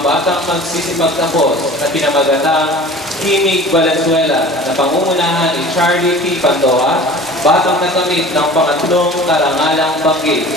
batang magsisipagtapos na pinamagatang Kimig Valenzuela na pangungunahan ni Charlie P. Pandoa, batang nakamit ng pangatlong karangalang banggit.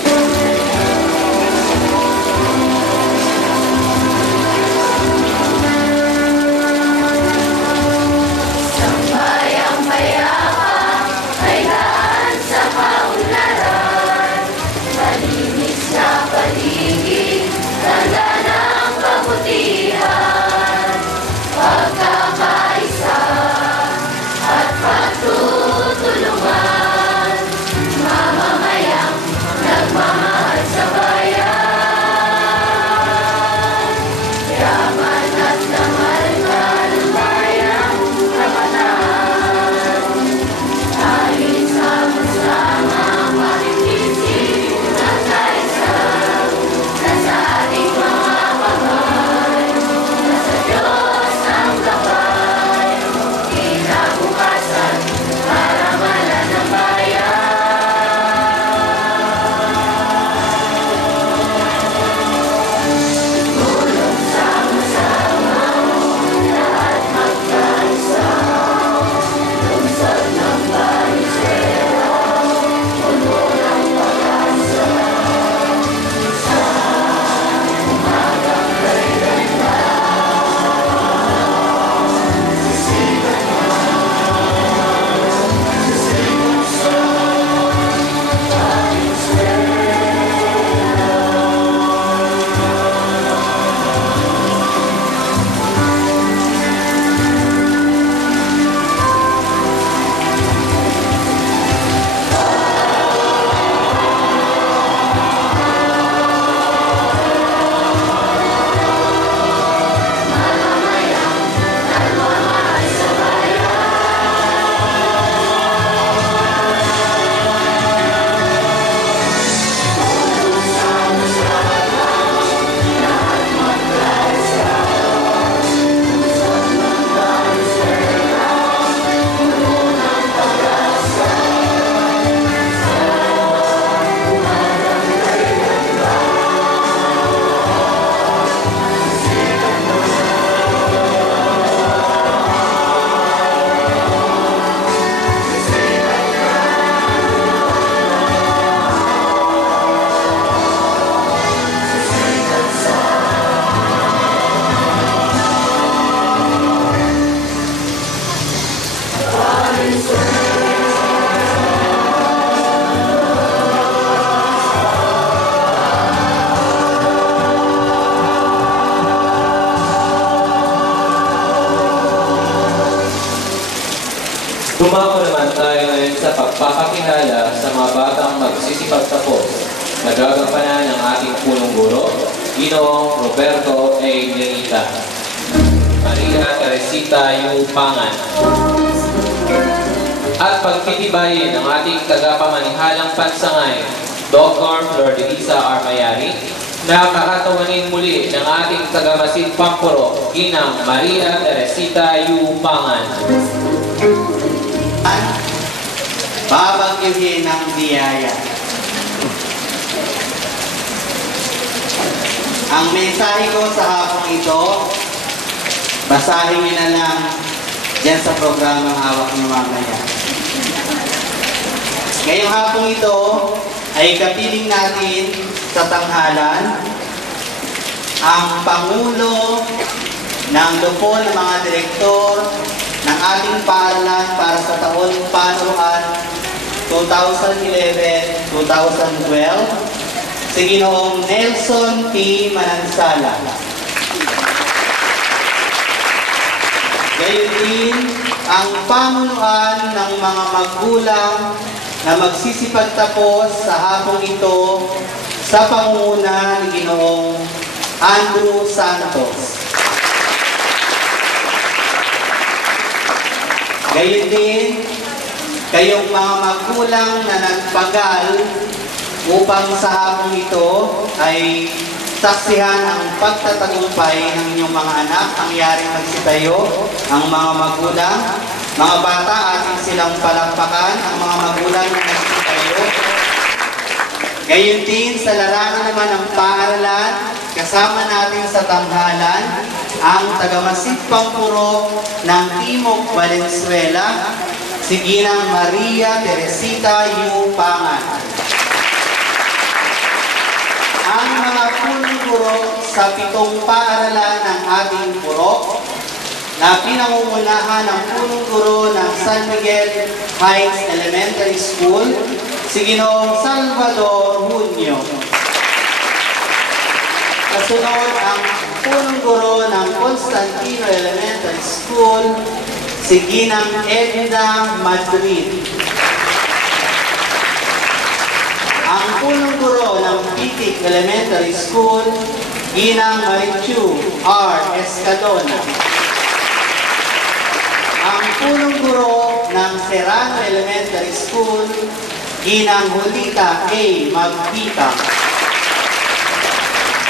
Dumako naman tayo ngayon sa pagpapakilala sa mga batang magsisipagtapos na gagampanan ng ating punong guro, Ginoong Roberto A. Lenita, Maria Teresita Yupangan, at pagtitibayin ng ating tagapamanihalang pansangay, Dr. Flordelisa Armayari, na kakatawanin muli ng ating tagamasid Pampuro, Ginang Maria Teresita Yupangan. Babagyuhin ng biyaya. Ang mensahe ko sa hapong ito, basahin niyo na lang dyan sa programang hawak niyo mamaya. Ngayong hapong ito ay kapiling natin sa tanghalan ang Pangulo ng Lupon ng mga Direktor ng ating paaralan para sa taon panuruan 2011-2012, si Ginoong Nelson P. Manansala. Gayon din ang pamunuan ng mga magulang na magsisipagtapos sa hapong ito sa pangunguna ni Ginoong Andrew Santos. Gayon din, kayong mga magulang na nagpagal upang sa hapong ito ay saksihan ang pagtatagumpay ng inyong mga anak, angyaring magsitayo ang mga magulang, mga bata ating silang palakpakan, ang mga magulang na nagsitayo. Gayon din sa larangan naman ng paaralan, kasama Kasama natin sa tanghalan ang tagamasid pampuro ng Timog Valenzuela, si Ginang Maria Teresita Yupangan. Ang mga punong guro sa 7 paaralan ng ating purok na pinangungunahan ng punong guro ng San Miguel Heights Elementary School, si Ginoong Salvador Junio. Kasunod ang punong guro ng Constantino Elementary School, si Ginang Edna Madrid. Ang punong guro ng Pitik Elementary School, Ginang Marichu R. Escalona. Ang punong guro ng Serrano Elementary School, Ginang Julita A. Magpita.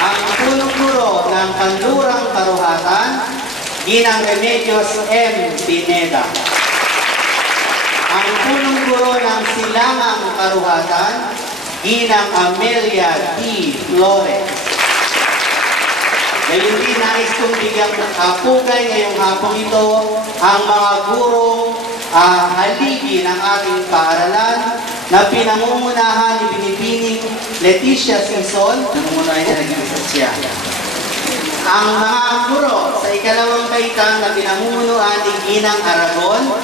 Ang punong guro ng Kanlurang Karuhatan, Ginang Remedios M. Pineda. Ang punong guro ng Silangang Karuhatan, Ginang Amelia D. Flores. Ngayon din, nais kong bigyang pugay ngayong hapong ito ang mga gurong haligi ng ating paaralan na pinangungunahan ni Binibining Leticia Sison. Nangungunahan niya nag-iisip siya. Ang mga guro sa ikalawang baitang na pinangungunahan ni Ginang Aragon.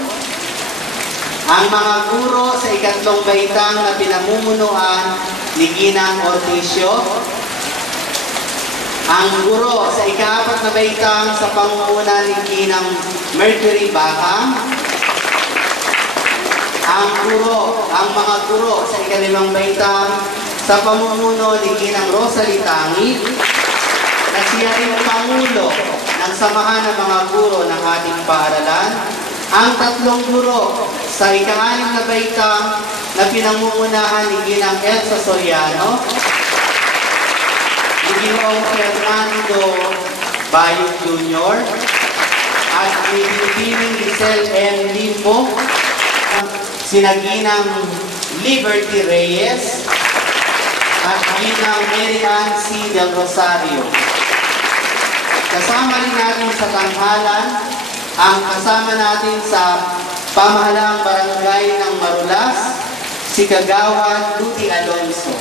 Ang mga guro sa ikatlong baitang na pinamumunuan ni Ginang Orticio. Ang guro sa ika-4 na baitang sa pangunguna ni Ginang Mercury Bakang. Ang mga guro sa ika-5 baitang sa pamumuno ni Ginang Rosalie Tangi, na siya rin Pangulo ng Samahan ng mga Guro ng ating paaralan. Ang 3 guro sa ika-6 na baitang na pinangungunahan ni Ginang Elsa Soriano, ni Ginoong Fernando Bayot Jr., at ni Binibining Giselle M. Limbo, sina Ginang Liberty Reyes, at Ginang Mary Ann C. Del Rosario. Kasama rin natin sa tanghalan ang kasama natin sa pamahalaang barangay ng Marulas, si Kagawad Luti Alonso.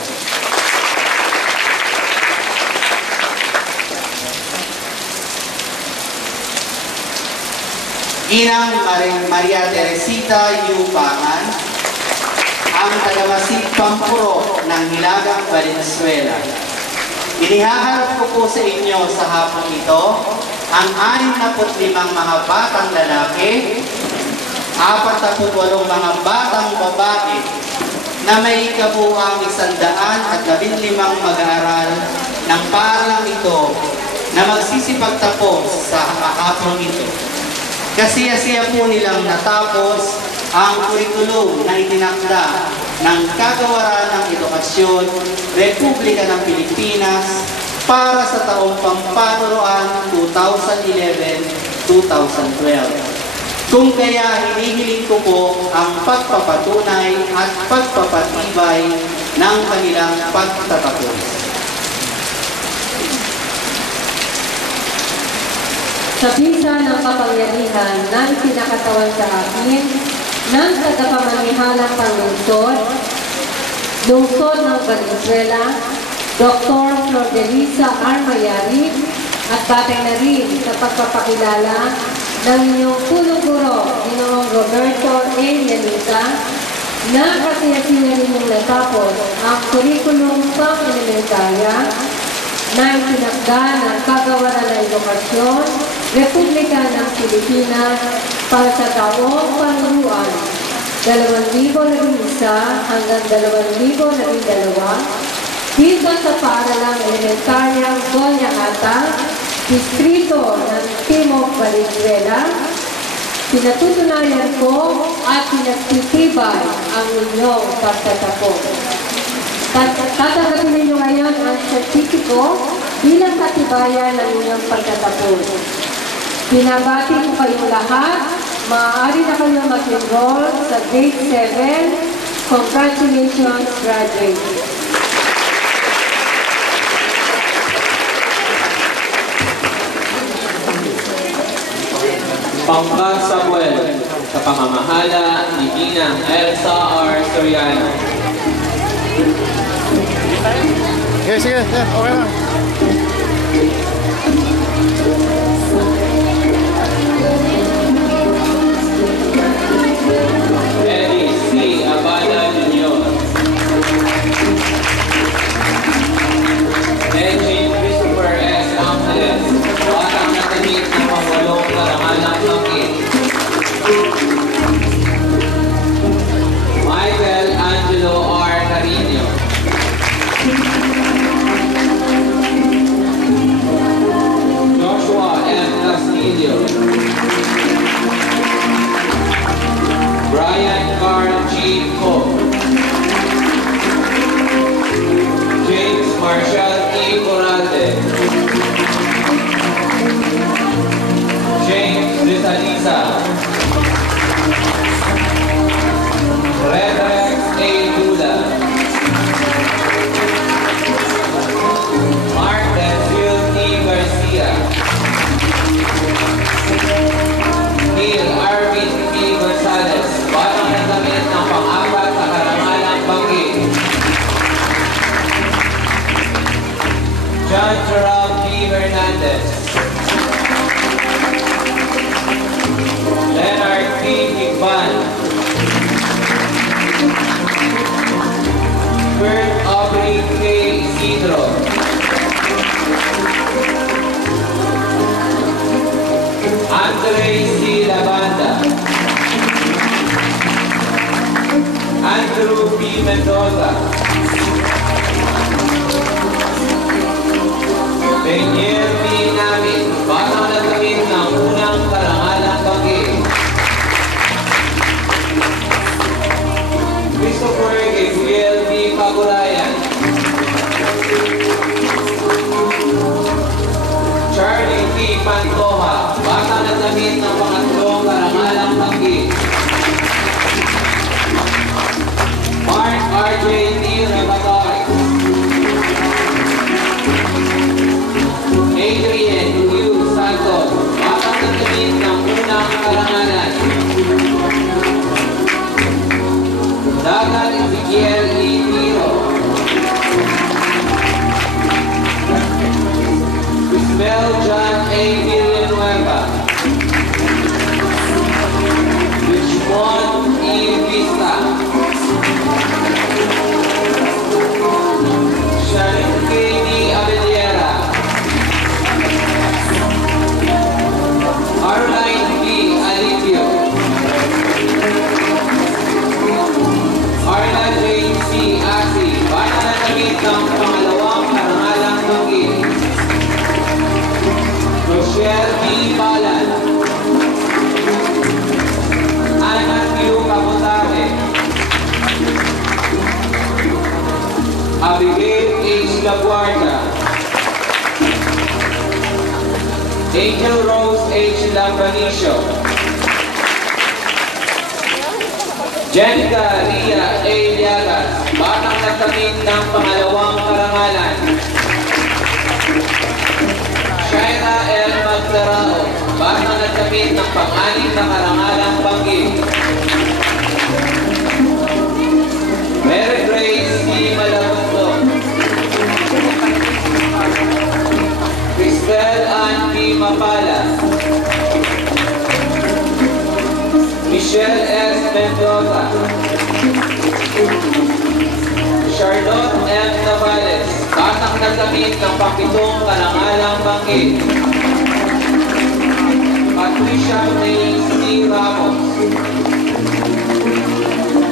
Ginang Maria Teresita Yupangan, ang tagamasid pampuro ng Hilagang Valenzuela. Inihaharap ko po sa inyo sa hapong ito ang 65 mga batang lalaki, 48 mga batang babae na may kabuuang 115 mag-aaral ng paaralang ito na magsisipagtapos sa hapong ito. Kasiya-siya po nilang natapos ang kurikulum na itinakda ng Kagawaran ng Edukasyon, Republika ng Pilipinas para sa taong pampanuruan 2011-2012. Kung kaya hinihiling ko po ang pagpapatunay at pagpapatibay ng kanilang pagtatapos. Sa bisa ng kapangyarihan na ipinakatawan sa akin ng tagapamanihalang panglungsod, lungsod ng Valenzuela, Dr. Flordelisa Armayari, at batay na rin sa pagpapakilala ng inyong punong guro, Ginoong Roberto A. Yanita, na kasiyasiya ninyong natapos ang kurikulum pang-elementarya na itinakda ng Kagawaran ng Edukasyon, Republika ng Pilipinas para sa taong panuruan 2011 hanggang 2012 dito sa paaralang elementaryang Gonyahata, distrito ng Timog Valenzuela. Pinatutunayan ko at pinagtitibay ang inyong pagtatapos. Tatanggapin ninyo ngayon ang sertipiko bilang katibayan ng inyong pagtatapos. Pinabati ko kayong lahat. Maaari na kayo mag-enroll sa grade 7. Congratulations, graduates! Pangkat Samuel sa pamamahala ni Ninang Elsa R. Soriano. Sige, sige. Okay lang. Eddie C. Abada Jr. Edwin Christopher S. Ángeles, batang nakamit ng pangwalong karangalang langit. Michael Angelo R. Carino. Joshua M. Castillo. Brian Carl G. Coe. James Marshall E. Corralde. James Rizaliza. Redex A. Dula. Mark Denfield T. Garcia. Neil Arvin P. Gonzalez, batang nagamit ng pang-apat sa karangalang bangkit. John Gerald P. Hernandez. Leonard P. Higban. Kurt Aubrey K. Isidro. Andre C. Lavanda. Andrew P. Mendoza. Daniel P. Namin, batang nagamit ng unang karangalang bangkit. Christopher Gabriel B. Pagurayan. Charlie P. Pantoja, batang nagamit ng pangatlong karangalang bangkit. Mark R.J. T. Rebatari. Adrian Q. Santos, batang nagamit ng unang karangalan. Dagan Ezekiel E. Tiro. Isabel John A. Villanueva. Richmond E. Vista. Sharon K. D. Abeliera. Arline B. Alivio. Arla Jane C. Asi, batang nagamit ng pangalawang karangalang bangkit. Rochelle B. Balan. Ana Q. Capotare. Abigail H. Laguardia. Angel Rose H. Lampanicio. Jenica Ria A. Llagas, batang nagamit ng pangalawang karangalan. Shaira L. Magdarao, batang nagamit ng pang-anim na karangalang bangkit. Mary Grace C. Malabundo. Cristel Ann P. Mapala. Michelle S. Mendoza. Charlotte M. Navales, batang nagamit ng pakitong karangalang bangkit. Patricia May C. Ramos.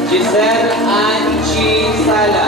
Giselle Ann G. Sala.